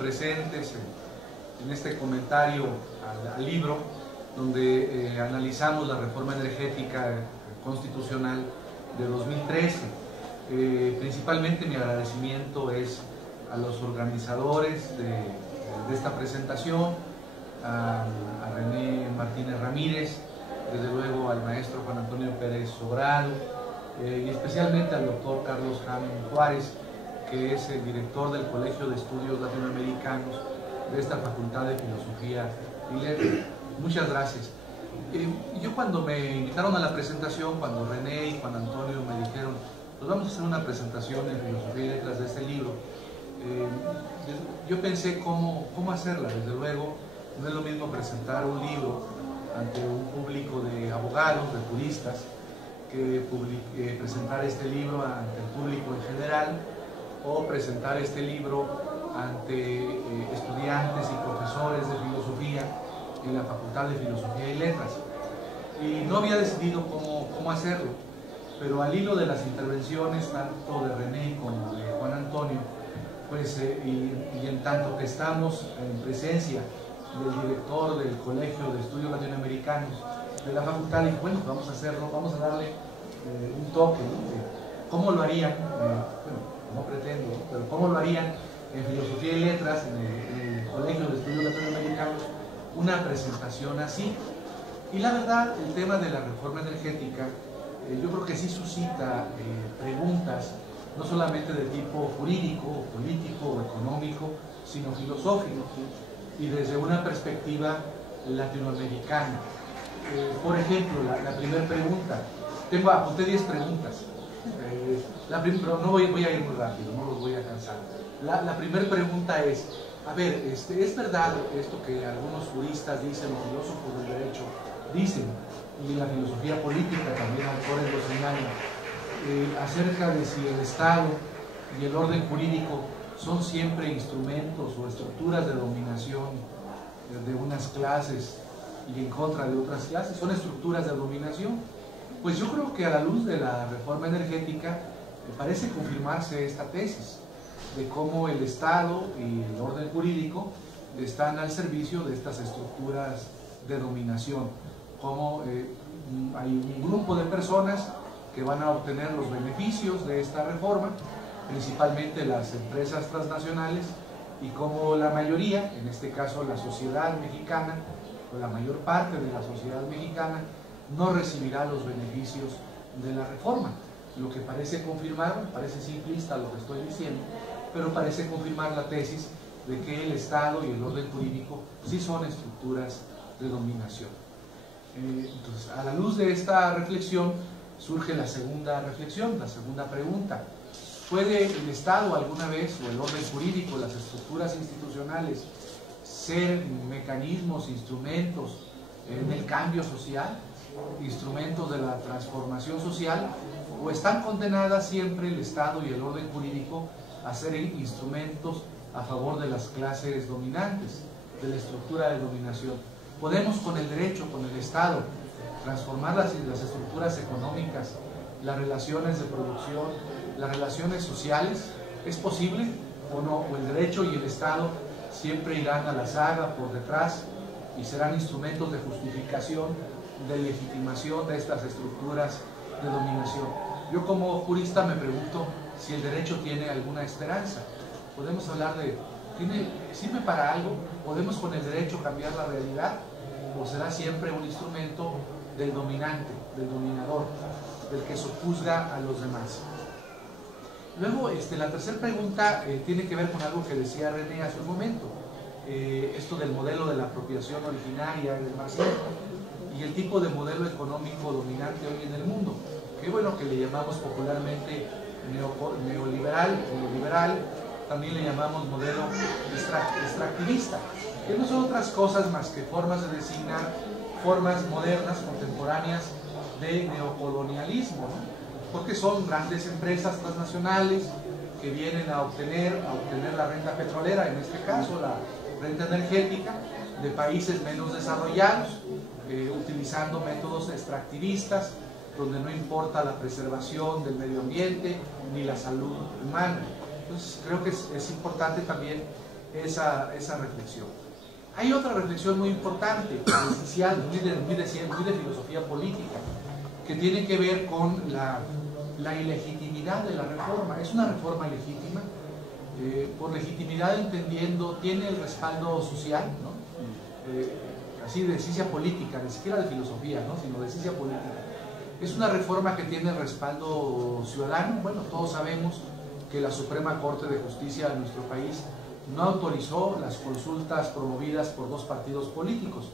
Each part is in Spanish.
presentes en este comentario al libro, donde analizamos la reforma energética constitucional de 2013. Principalmente mi agradecimiento es a los organizadores de esta presentación, a René Martínez Ramírez, desde luego al maestro Juan Antonio Pérez Sobrado, y especialmente al doctor Carlos Jaime Juárez, que es el director del Colegio de Estudios Latinoamericanos de esta Facultad de Filosofía y Letras. Muchas gracias. Yo cuando me invitaron a la presentación, cuando René y Juan Antonio me dijeron, pues vamos a hacer una presentación en Filosofía y Letras de este libro, yo pensé cómo hacerla. Desde luego, no es lo mismo presentar un libro ante un público de abogados, de juristas, que presentar este libro ante el público en general, o presentar este libro ante estudiantes y profesores de filosofía en la Facultad de Filosofía y Letras. Y no había decidido cómo hacerlo, pero al hilo de las intervenciones tanto de René como de Juan Antonio, pues, y en tanto que estamos en presencia del director del Colegio de Estudios Latinoamericanos de la facultad, dije, bueno, vamos a hacerlo, vamos a darle un toque, ¿no? De cómo lo harían, no pretendo, pero cómo lo harían en Filosofía y Letras, en el Colegio de Estudios Latinoamericanos, una presentación así. Y la verdad, el tema de la reforma energética, yo creo que sí suscita preguntas, no solamente de tipo jurídico, político o económico, sino filosófico, y desde una perspectiva latinoamericana. Por ejemplo, la primera pregunta, apunté 10 preguntas, pero no voy a ir muy rápido, no los voy a cansar. La primera pregunta es, a ver, ¿es verdad esto que algunos juristas dicen, los filósofos del derecho dicen, y la filosofía política también autores lo señalan, acerca de si el Estado y el orden jurídico son siempre instrumentos o estructuras de dominación de unas clases y en contra de otras clases? ¿Son estructuras de dominación? Pues yo creo que a la luz de la reforma energética parece confirmarse esta tesis de cómo el Estado y el orden jurídico están al servicio de estas estructuras de dominación, como hay un grupo de personas que van a obtener los beneficios de esta reforma, principalmente las empresas transnacionales, y como la mayoría, en este caso la sociedad mexicana, o la mayor parte de la sociedad mexicana, no recibirá los beneficios de la reforma. Lo que parece confirmar, parece simplista lo que estoy diciendo, pero parece confirmar la tesis de que el Estado y el orden jurídico sí son estructuras de dominación. Entonces, a la luz de esta reflexión surge la segunda reflexión, la segunda pregunta. ¿Puede el Estado alguna vez, o el orden jurídico, las estructuras institucionales, ser mecanismos, instrumentos en el cambio social, instrumentos de la transformación social, o están condenadas siempre el Estado y el orden jurídico a ser instrumentos a favor de las clases dominantes, de la estructura de dominación? ¿Podemos con el derecho, con el Estado, transformar las estructuras económicas, las relaciones de producción, las relaciones sociales? ¿Es posible o no? ¿O el derecho y el Estado siempre irán a la saga por detrás y serán instrumentos de justificación, de legitimación de estas estructuras de dominación? Yo como jurista me pregunto si el derecho tiene alguna esperanza. Podemos hablar de, ¿sirve para algo? ¿Podemos con el derecho cambiar la realidad? ¿O será siempre un instrumento del dominante, del dominador, del que sojuzga a los demás? Luego, la tercera pregunta tiene que ver con algo que decía René hace un momento, esto del modelo de la apropiación originaria del marxismo y el tipo de modelo económico dominante hoy en el mundo, que bueno, que le llamamos popularmente neoliberal o liberal, también le llamamos modelo extractivista, que no son otras cosas más que formas de designar formas modernas, contemporáneas de neocolonialismo, ¿no? Porque son grandes empresas transnacionales que vienen a obtener la renta petrolera, en este caso la renta energética, de países menos desarrollados, utilizando métodos extractivistas, donde no importa la preservación del medio ambiente ni la salud humana. Entonces creo que es importante también esa reflexión. Hay otra reflexión muy importante, esencial, muy de filosofía política, que tiene que ver con la ilegitimidad de la reforma. Es una reforma legítima, por legitimidad entendiendo, tiene el respaldo social, ¿no? Así de ciencia política, ni siquiera de filosofía, ¿no? Sino de ciencia política. Es una reforma que tiene respaldo ciudadano. Bueno, todos sabemos que la Suprema Corte de Justicia de nuestro país no autorizó las consultas promovidas por dos partidos políticos,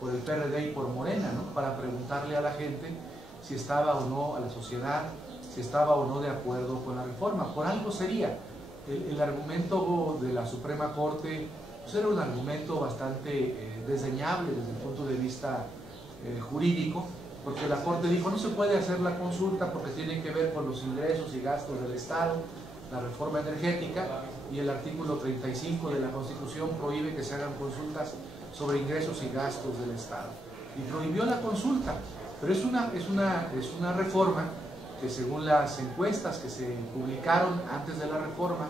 por el PRD y por Morena, ¿no? Para preguntarle a la gente si estaba o no, a la sociedad, si estaba o no de acuerdo con la reforma. Por algo sería. El argumento de la Suprema Corte pues era un argumento bastante desdeñable desde el punto de vista jurídico, porque la Corte dijo no se puede hacer la consulta porque tiene que ver con los ingresos y gastos del Estado, la reforma energética, y el artículo 35 de la Constitución prohíbe que se hagan consultas sobre ingresos y gastos del Estado. Y prohibió la consulta, pero es una reforma que según las encuestas que se publicaron antes de la reforma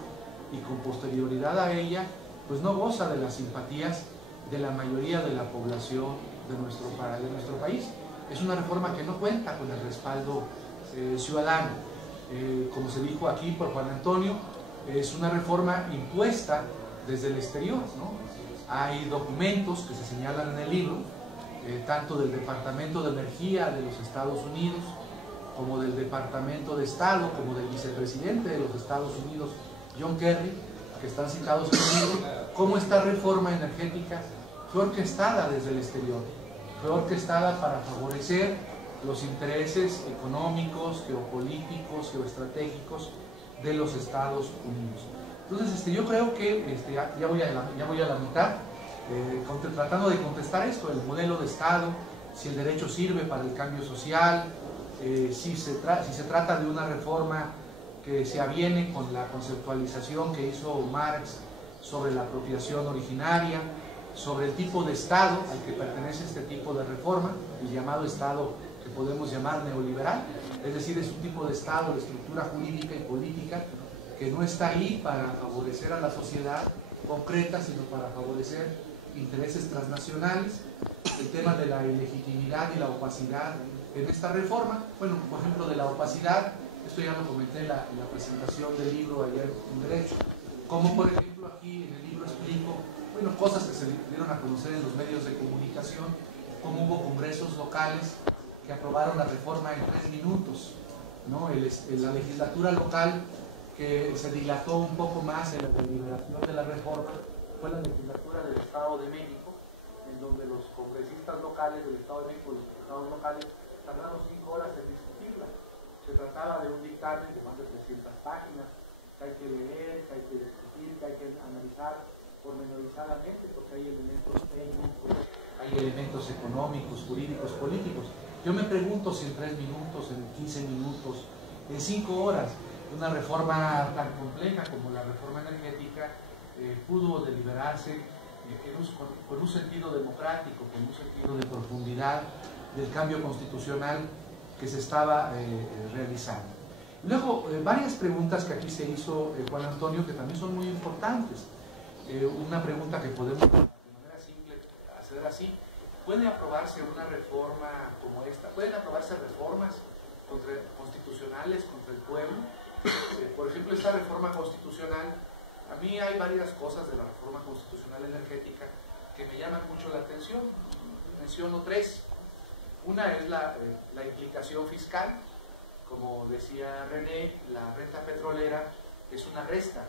y con posterioridad a ella, pues no goza de las simpatías de la mayoría de la población de nuestro país. Es una reforma que no cuenta con el respaldo ciudadano. Como se dijo aquí por Juan Antonio, es una reforma impuesta desde el exterior, ¿no? Hay documentos que se señalan en el libro, tanto del Departamento de Energía de los Estados Unidos, como del Departamento de Estado, como del vicepresidente de los Estados Unidos, John Kerry, que están citados en el libro, cómo esta reforma energética fue orquestada desde el exterior, fue orquestada para favorecer los intereses económicos, geopolíticos, geoestratégicos de los Estados Unidos. Entonces, yo creo que ya voy a la mitad, tratando de contestar esto, el modelo de Estado, si el derecho sirve para el cambio social, si se trata de una reforma que se aviene con la conceptualización que hizo Marx sobre la apropiación originaria, sobre el tipo de Estado al que pertenece este tipo de reforma, el llamado Estado que podemos llamar neoliberal, es decir, es un tipo de Estado, de estructura jurídica y política que no está ahí para favorecer a la sociedad concreta, sino para favorecer intereses transnacionales. El tema de la ilegitimidad y la opacidad en esta reforma, bueno, por ejemplo, de la opacidad, esto ya lo comenté en la presentación del libro ayer en Derecho, como por ejemplo aquí en el libro explico, bueno, cosas que se dieron a conocer en los medios de comunicación, como hubo congresos locales que aprobaron la reforma en 3 minutos, ¿no? La legislatura local que se dilató un poco más en la deliberación de la reforma fue la legislatura del Estado de México, en donde los congresistas locales del Estado de México, los diputados locales, tardaron 5 horas en discutirla. Se trataba de un dictamen de más de 300 páginas, que hay que leer, que hay que discutir, que hay que analizar pormenorizadamente, porque hay elementos técnicos, hay elementos económicos, jurídicos, políticos. Yo me pregunto si en 3 minutos, en 15 minutos, en 5 horas, una reforma tan compleja como la reforma energética pudo deliberarse con un sentido democrático, con un sentido de profundidad del cambio constitucional que se estaba realizando. Luego, varias preguntas que aquí se hizo Juan Antonio, que también son muy importantes. Una pregunta que podemos de manera simple hacer así: ¿puede aprobarse una reforma como esta? ¿Pueden aprobarse reformas constitucionales contra el pueblo? Por ejemplo, esta reforma constitucional, a mí hay varias cosas de la reforma constitucional energética que me llaman mucho la atención. Menciono 3. Una es la implicación fiscal. Como decía René, la renta petrolera es una resta,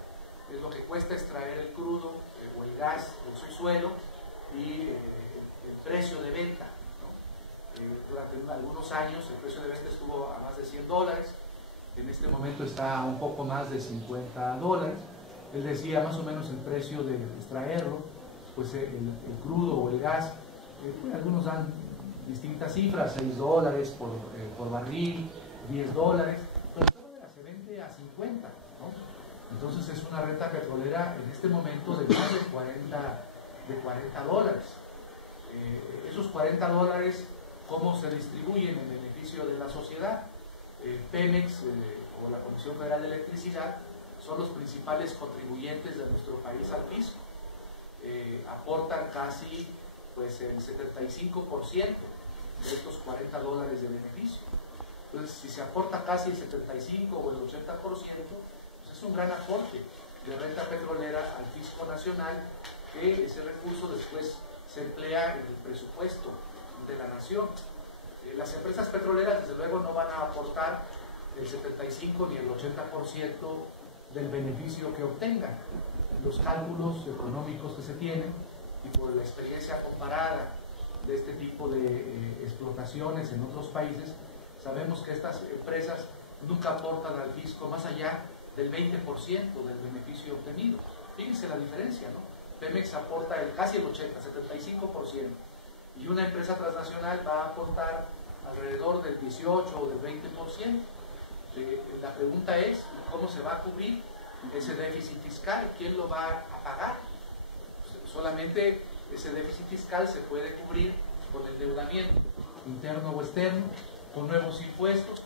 es lo que cuesta extraer el crudo o el gas del subsuelo y el precio de venta, ¿no? Durante algunos años el precio de venta estuvo a más de $100, en este momento está a un poco más de $50. Él decía más o menos el precio de extraerlo, pues el crudo o el gas, algunos dan distintas cifras, $6 por barril, $10, pero todo se vende a 50, ¿no? Entonces es una renta petrolera en este momento de más de $40. Esos $40, ¿cómo se distribuyen en beneficio de la sociedad? Pemex o la Comisión Federal de Electricidad son los principales contribuyentes de nuestro país al fisco. aportan casi pues, el 75% de estos $40 de beneficio. Entonces, si se aporta casi el 75 o el 80%, pues es un gran aporte de renta petrolera al fisco nacional, que ese recurso después se emplea en el presupuesto de la nación. Las empresas petroleras, desde luego, no van a aportar el 75 ni el 80% del beneficio que obtengan. Los cálculos económicos que se tienen y por la experiencia comparada de este tipo de explotaciones en otros países, sabemos que estas empresas nunca aportan al fisco más allá del 20% del beneficio obtenido. Fíjense la diferencia, ¿no? Pemex aporta casi el 80, 75%, y una empresa transnacional va a aportar alrededor del 18 o del 20%. La pregunta es, ¿cómo se va a cubrir ese déficit fiscal? ¿Quién lo va a pagar? Solamente ese déficit fiscal se puede cubrir con endeudamiento interno o externo, con nuevos impuestos,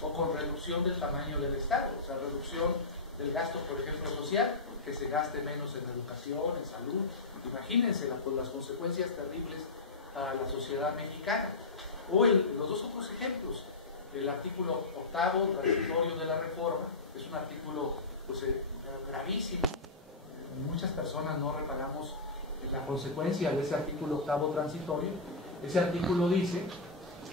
o con reducción del tamaño del Estado, o sea, reducción del gasto, por ejemplo, social, que se gaste menos en educación, en salud. Imagínense las consecuencias terribles a la sociedad mexicana. O los dos otros ejemplos, el artículo 8º transitorio de la reforma, es un artículo pues, gravísimo. Muchas personas no reparamos la consecuencia de ese artículo 8º transitorio. Ese artículo dice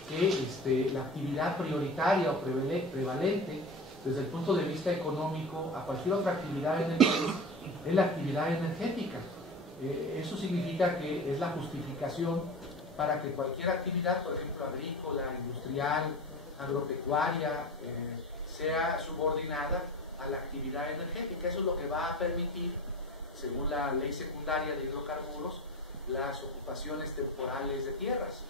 que la actividad prioritaria o prevalente desde el punto de vista económico a cualquier otra actividad en el país es la actividad energética. Eso significa que es la justificación para que cualquier actividad, por ejemplo agrícola, industrial, agropecuaria, sea subordinada a la actividad energética. Eso es lo que va a permitir, según la ley secundaria de hidrocarburos, las ocupaciones temporales de tierras,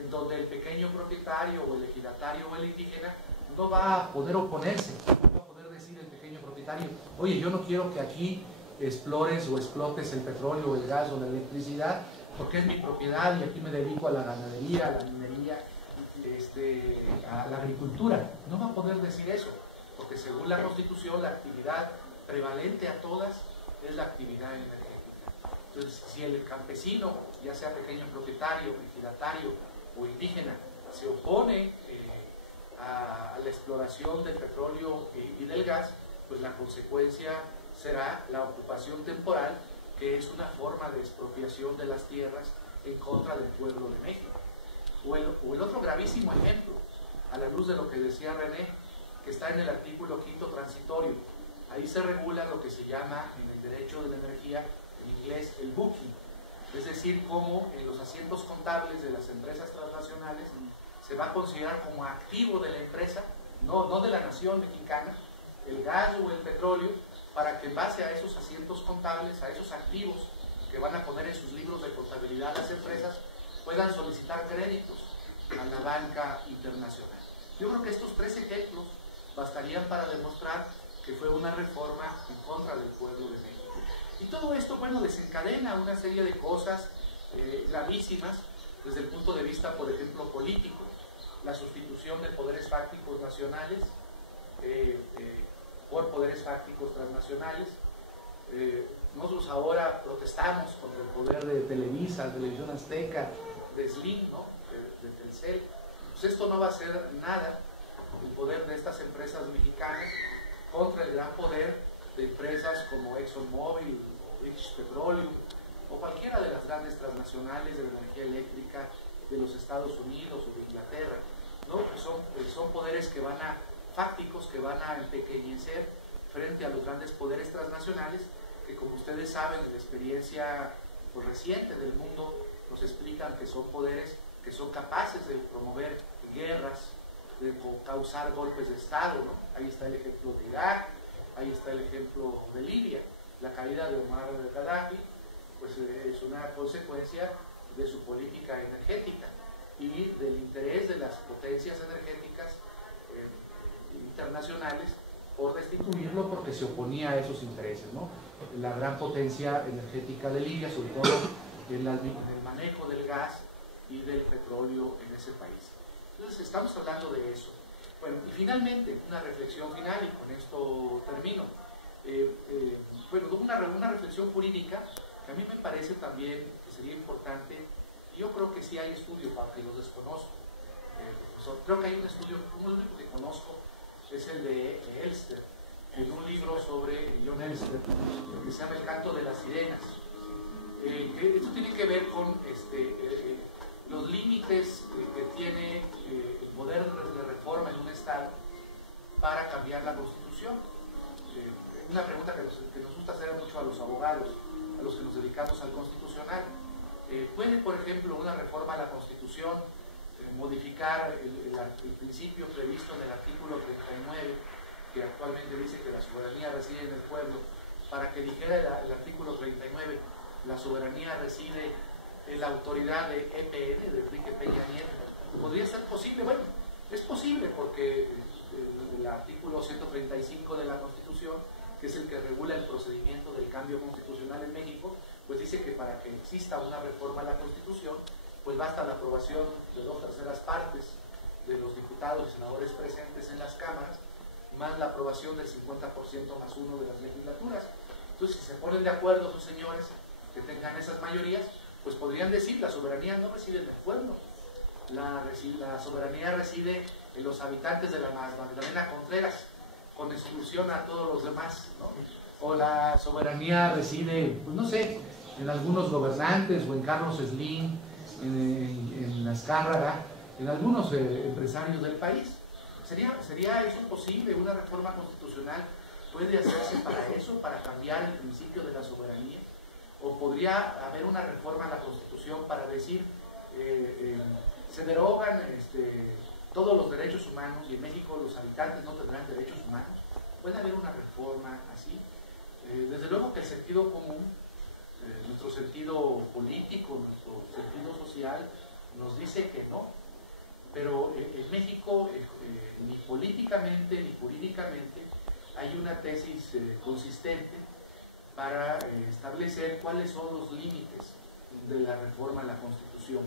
en donde el pequeño propietario o el ejidatario o el indígena no va a poder oponerse, no va a poder decir el pequeño propietario, oye, yo no quiero que aquí explores o explotes el petróleo o el gas o la electricidad, porque es mi propiedad y aquí me dedico a la ganadería, a la minería, a la agricultura. No va a poder decir eso, porque según la Constitución la actividad prevalente a todas es la actividad energética. Entonces, si el campesino, ya sea pequeño propietario, ejidatario o indígena, se opone a la exploración del petróleo y del gas, pues la consecuencia será la ocupación temporal, que es una forma de expropiación de las tierras en contra del pueblo de México. O el otro gravísimo ejemplo, a la luz de lo que decía René, que está en el artículo 5º transitorio. Ahí se regula lo que se llama en el derecho de la energía, en inglés, el booking, es decir, cómo en los asientos contables de las empresas transnacionales se va a considerar como activo de la empresa, no de la nación mexicana, el gas o el petróleo, para que en base a esos asientos contables, a esos activos que van a poner en sus libros de contabilidad las empresas, puedan solicitar créditos a la banca internacional. Yo creo que estos tres ejemplos bastarían para demostrar que fue una reforma en contra del pueblo de México. Y todo esto, bueno, desencadena una serie de cosas gravísimas desde el punto de vista, por ejemplo, político. La sustitución de poderes fácticos nacionales por poderes fácticos transnacionales. Nosotros ahora protestamos contra el poder de Televisa, Televisión Azteca, de Slim, ¿no? de Telcel. Pues esto no va a ser nada, el poder de estas empresas mexicanas contra el gran poder de empresas como ExxonMobil o British Petroleum o cualquiera de las grandes transnacionales de la energía eléctrica de los Estados Unidos o de Inglaterra, ¿no? Son poderes que fácticos que van a empequeñecer frente a los grandes poderes transnacionales que, como ustedes saben, en la experiencia pues, reciente del mundo nos explican que son poderes que son capaces de promover guerras, de causar golpes de Estado, ¿no? Ahí está el ejemplo de Irak, ahí está el ejemplo de Libia. La caída de Omar Gaddafi pues, es una consecuencia de su política energética y del interés de las potencias energéticas internacionales por destituirlo porque se oponía a esos intereses, ¿no? La gran potencia energética de Libia, sobre todo en el manejo del gas y del petróleo en ese país. Entonces estamos hablando de eso. Bueno, y finalmente, una reflexión final, y con esto termino. Bueno, una reflexión jurídica que a mí me parece también que sería importante, y yo creo que sí hay estudios, aunque los desconozco. Creo que hay un estudio, uno único que conozco es el de Elster, en un libro sobre John Elster, que se llama El canto de las sirenas. Esto tiene que ver con los límites que tiene el poder de reforma en un Estado para cambiar la Constitución. Una pregunta que nos gusta hacer mucho a los abogados, a los que nos dedicamos al constitucional. ¿Puede, por ejemplo, una reforma a la Constitución modificar el principio previsto en el artículo 39, que actualmente dice que la soberanía reside en el pueblo, para que dijera el artículo 39, la soberanía reside en la autoridad de EPN, de Enrique Peña Nieto? ¿Podría ser posible? Bueno, es posible porque el artículo 135 de la Constitución, que es el que regula el procedimiento del cambio constitucional en México, pues dice que para que exista una reforma a la Constitución, pues basta la aprobación de 2/3 partes de los diputados y senadores presentes en las cámaras, más la aprobación del 50% más 1 de las legislaturas. Entonces, si se ponen de acuerdo esos señores que tengan esas mayorías, pues podrían decir, la soberanía no reside en el pueblo, la soberanía reside en los habitantes de la Magdalena Contreras, con exclusión a todos los demás, ¿no? O la soberanía reside, pues no sé, en algunos gobernantes o en Carlos Slim, en Azcárraga, en algunos empresarios del país. ¿Sería eso posible? ¿Una reforma constitucional puede hacerse para eso, para cambiar el principio de la soberanía? ¿O podría haber una reforma a la Constitución para decir, se derogan todos los derechos humanos y en México los habitantes no tendrán derechos humanos? ¿Puede haber una reforma así? Desde luego que el sentido común, nuestro sentido político, nuestro sentido social, nos dice que no. Pero en México, ni políticamente ni jurídicamente, hay una tesis consistente para establecer cuáles son los límites de la reforma a la Constitución.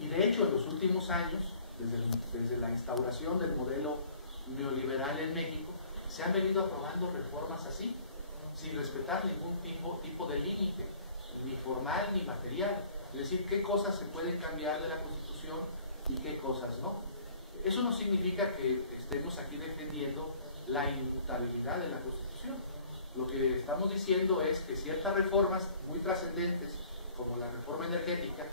Y de hecho, en los últimos años, desde la instauración del modelo neoliberal en México, se han venido aprobando reformas así, sin respetar ningún tipo de límite, ni formal ni material. Es decir, qué cosas se pueden cambiar de la Constitución y qué cosas no. Eso no significa que estemos aquí defendiendo la inmutabilidad de la Constitución. Lo que estamos diciendo es que ciertas reformas muy trascendentes, como la reforma energética,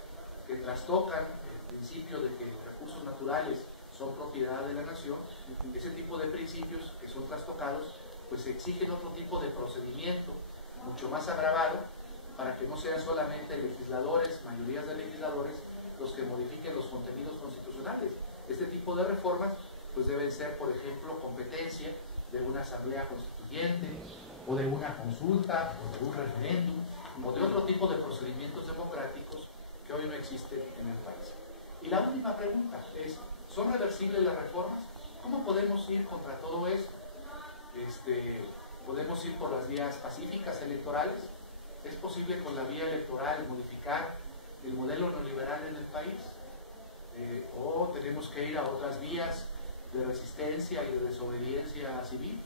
que trastocan el principio de que los recursos naturales son propiedad de la nación, ese tipo de principios que son trastocados, pues exigen otro tipo de procedimiento, mucho más agravado, para que no sean solamente legisladores, mayorías de legisladores, los que modifiquen los contenidos constitucionales. Este tipo de reformas pues deben ser, por ejemplo, competencia de una asamblea constituyente, o de una consulta, o de un referéndum, o de otro tipo de procedimientos democráticos que hoy no existen en el país. Y la última pregunta es, ¿son reversibles las reformas? ¿Cómo podemos ir contra todo eso? ¿Podemos ir por las vías pacíficas electorales? ¿Es posible con la vía electoral modificar el modelo neoliberal en el país? ¿O tenemos que ir a otras vías de resistencia y de desobediencia civil?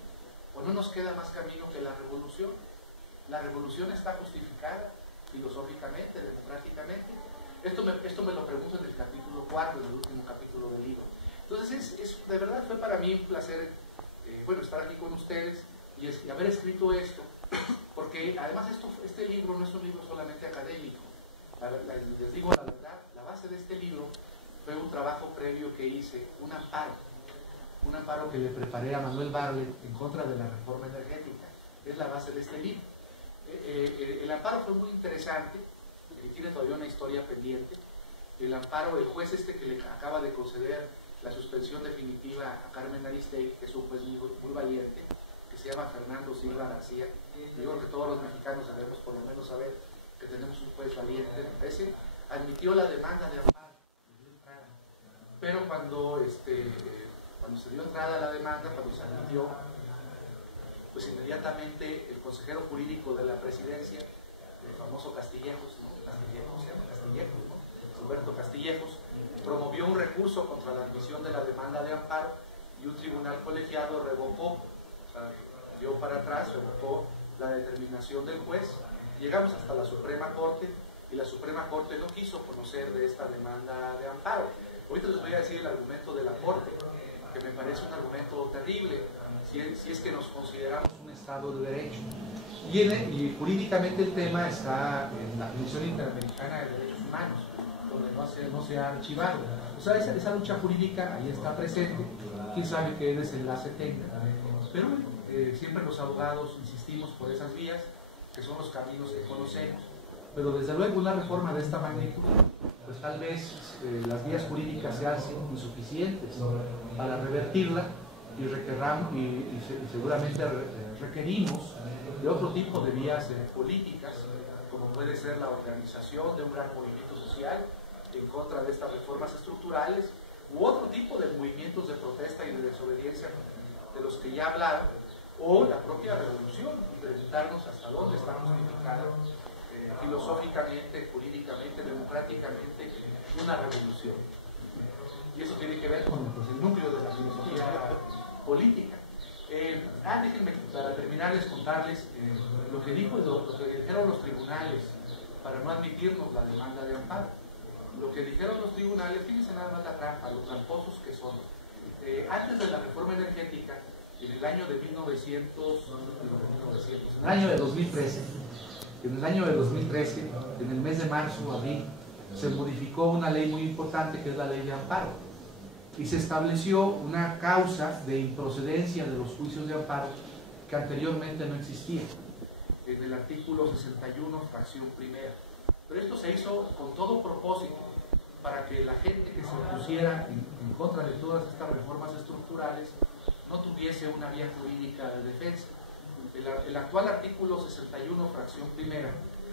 ¿O no nos queda más camino que la revolución? La revolución está justificada filosóficamente, democráticamente. Esto me lo pregunto en el capítulo 4, en el último capítulo del libro. Entonces, de verdad fue para mí un placer estar aquí con ustedes y haber escrito esto, porque además este libro no es un libro solamente académico. Les digo la verdad, la base de este libro fue un trabajo previo que hice, un amparo que le preparé a Manuel Barlet en contra de la reforma energética. Es la base de este libro. El amparo fue muy interesante, tiene todavía una historia pendiente. El amparo, el juez que le acaba de conceder la suspensión definitiva a Carmen Aristegui, que es un juez muy valiente, que se llama Fernando Silva García. Yo creo que todos los mexicanos debemos por lo menos saber que tenemos un juez valiente. Ese admitió la demanda de amparo, pero cuando se dio entrada a la demanda, cuando se admitió, pues inmediatamente el consejero jurídico de la presidencia, el famoso Castillejos, Roberto Castillejos, promovió un recurso contra la admisión de la demanda de amparo y un tribunal colegiado revocó, dio para atrás, revocó la determinación del juez Llegamos hasta la Suprema Corte y la Suprema Corte no quiso conocer de esta demanda de amparo. Ahorita les voy a decir el argumento de la Corte, que me parece un argumento terrible, si es que nos consideramos un Estado de Derecho. Y jurídicamente el tema está en la Comisión Interamericana de Derechos Humanos, donde no se ha archivado. O sea, esa lucha jurídica ahí está presente, quién sabe qué desenlace tenga. Pero siempre los abogados insistimos por esas vías, que son los caminos que conocemos. Pero desde luego una reforma de esta magnitud, pues tal vez las vías jurídicas se hacen insuficientes para revertirla y seguramente requerimos de otro tipo de vías políticas, como puede ser la organización de un gran movimiento social en contra de estas reformas estructurales, u otro tipo de movimientos de protesta y de desobediencia de los que ya hablaron, o la propia revolución, y preguntarnos hasta dónde estamos unificados filosóficamente, jurídicamente, democráticamente, una revolución. Y eso tiene que ver con el núcleo de la filosofía política. Déjenme para terminarles contarles lo que dijeron los tribunales para no admitirnos la demanda de amparo. Lo que dijeron los tribunales, fíjense nada más la trampa, los tramposos que son. Antes de la reforma energética, en el año de 2013, en el mes de marzo, abril, se modificó una ley muy importante que es la ley de amparo. Y se estableció una causa de improcedencia de los juicios de amparo que anteriormente no existía, en el artículo 61, fracción primera. Pero esto se hizo con todo propósito, para que la gente que se opusiera en contra de todas estas reformas estructurales no tuviese una vía jurídica de defensa. El actual artículo 61, fracción primera,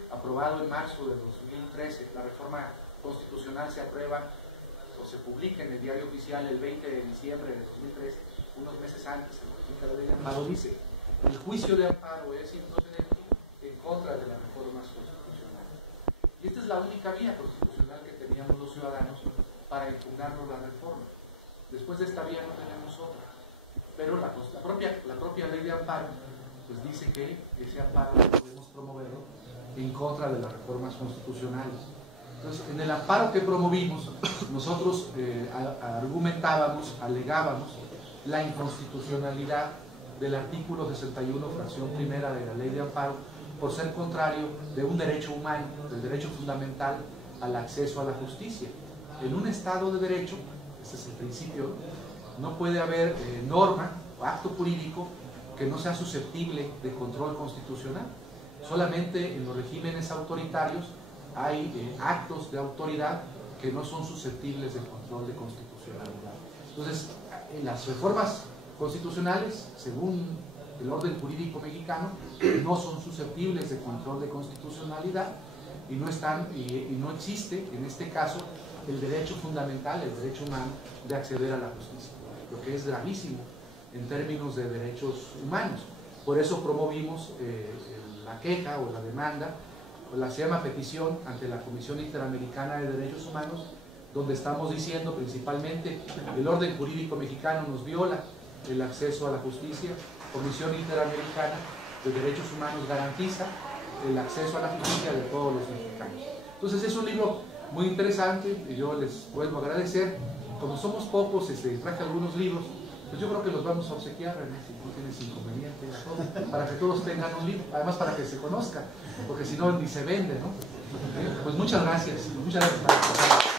aprobado en marzo de 2013, la reforma constitucional se aprueba o se publica en el Diario Oficial el 20 de diciembre de 2013, unos meses antes, la ley de amparo dice: el juicio de amparo es improcedente en contra de las reformas constitucionales. Y esta es la única vía constitucional que teníamos los ciudadanos para impugnarnos la reforma. Después de esta vía no tenemos otra. Pero la propia ley de amparo pues dice que ese amparo lo podemos promoverlo en contra de las reformas constitucionales. Entonces, en el amparo que promovimos, nosotros alegábamos la inconstitucionalidad del artículo 61, fracción primera de la ley de amparo, por ser contrario de un derecho humano, del derecho fundamental al acceso a la justicia. En un Estado de Derecho, ese es el principio, no puede haber norma o acto jurídico que no sea susceptible de control constitucional. Solamente en los regímenes autoritarios hay actos de autoridad que no son susceptibles de control de constitucionalidad. Entonces, en las reformas constitucionales, según el orden jurídico mexicano, no son susceptibles de control de constitucionalidad y no existe, en este caso, el derecho fundamental, el derecho humano de acceder a la justicia, lo que es gravísimo en términos de derechos humanos. Por eso promovimos la queja o la demanda, se llama petición ante la Comisión Interamericana de Derechos Humanos, donde estamos diciendo principalmente el orden jurídico mexicano nos viola el acceso a la justicia. Comisión Interamericana de Derechos Humanos garantiza el acceso a la justicia de todos los mexicanos. Entonces es un libro muy interesante y yo les vuelvo a agradecer. Como somos pocos, traje algunos libros, pues yo creo que los vamos a obsequiar, René, si no tienes inconveniente, para que todos tengan un libro, además para que se conozca, porque si no ni se vende, ¿no? Pues muchas gracias.